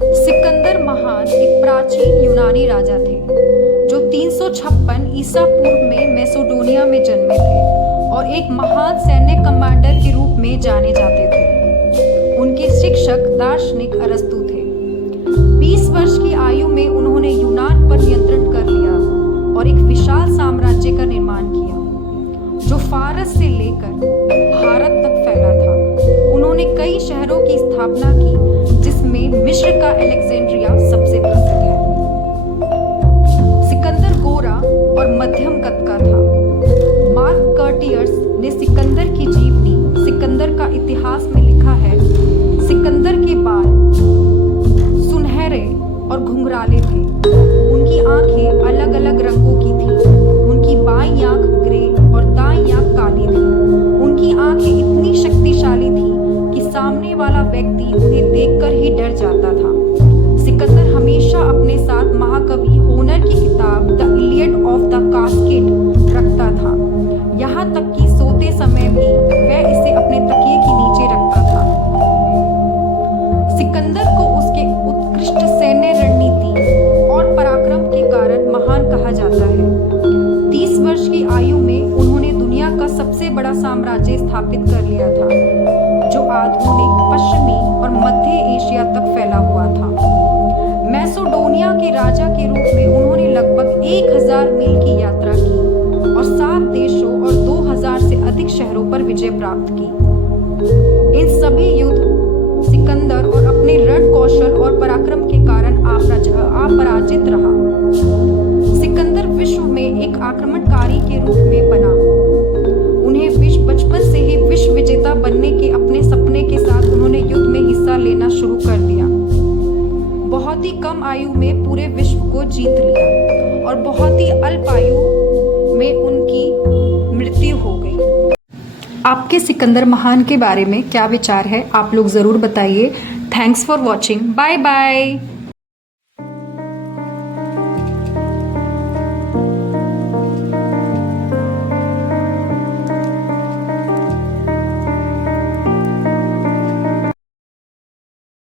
सिकंदर महान एक प्राचीन यूनानी राजा थे जो 356 ईसा पूर्व में मैसेडोनिया में जन्मे थे और एक महान सैन्य कमांडर के रूप में जाने जाते थे। उनके शिक्षक दार्शनिक अरस्तु थे। 20 वर्ष की आयु में उन्होंने यूनान पर नियंत्रण कर लिया और एक विशाल साम्राज्य का निर्माण किया जो फारस से लेकर भारत तक फैला था। उन्होंने कई शहरों की स्थापना की जिसमें मिस्र का अलेक्जेंड्रिया सबसे प्रसिद्ध है। सिकंदर गोरा और मध्यम कद का था। मार्क कर्टियर्स ने सिकंदर की जीवनी सिकंदर का इतिहास में लिखा है, सिकंदर के बाल सुनहरे और घुंघराले थे। उनकी आंखें अलग अलग रंगों की थीं। उनकी बाईं आंख ग्रे और दाईं आंख काली थी। उनकी आंखें इतनी शक्तिशाली थीं कि सामने वाला व्यक्ति उन्हें देखकर ही डर जाता था। सिकंदर हमेशा अपने साथ महाकवि होमर की किताब the Iliad of the cascade रखता था। यहाँ तक कि सोते समय भी वह इसे अपने तकिए के नीचे रखता था। सिकंदर को उसके उत्कृष्ट सैन्य रणनीति और पराक्रम के कारण महान कहा जाता है। 30 वर्ष की आयु में उन्होंने दुनिया का सबसे बड़ा साम्राज्य स्थापित कर लिया था जो आधुनिक पश्चिमी और मध्य एशिया तक फैला हुआ था। मैसेडोनिया के राजा के रूप में उन्होंने लगभग 1000 मील की यात्रा की और 7 देशों और 2000 से अधिक शहरों पर विजय प्राप्त की। इन सभी युद्ध सिकंदर और अपने रण कौशल और पराक्रम के कारण अपराजित रहा। सिकंदर विश्व में एक आक्रमणकारी के रूप में बना। उन्हें बचपन से ही विश्व विजेता बनने के अपने सपने के साथ उन्होंने युद्ध में हिस्सा लेना शुरू कर दिया। बहुत ही कम आयु में पूरे विश्व को जीत लिया और बहुत ही अल्प आयु में उनकी मृत्यु हो गई। आपके सिकंदर महान के बारे में क्या विचार है, आप लोग ज़रूर बताइए। Thanks for watching. Bye bye.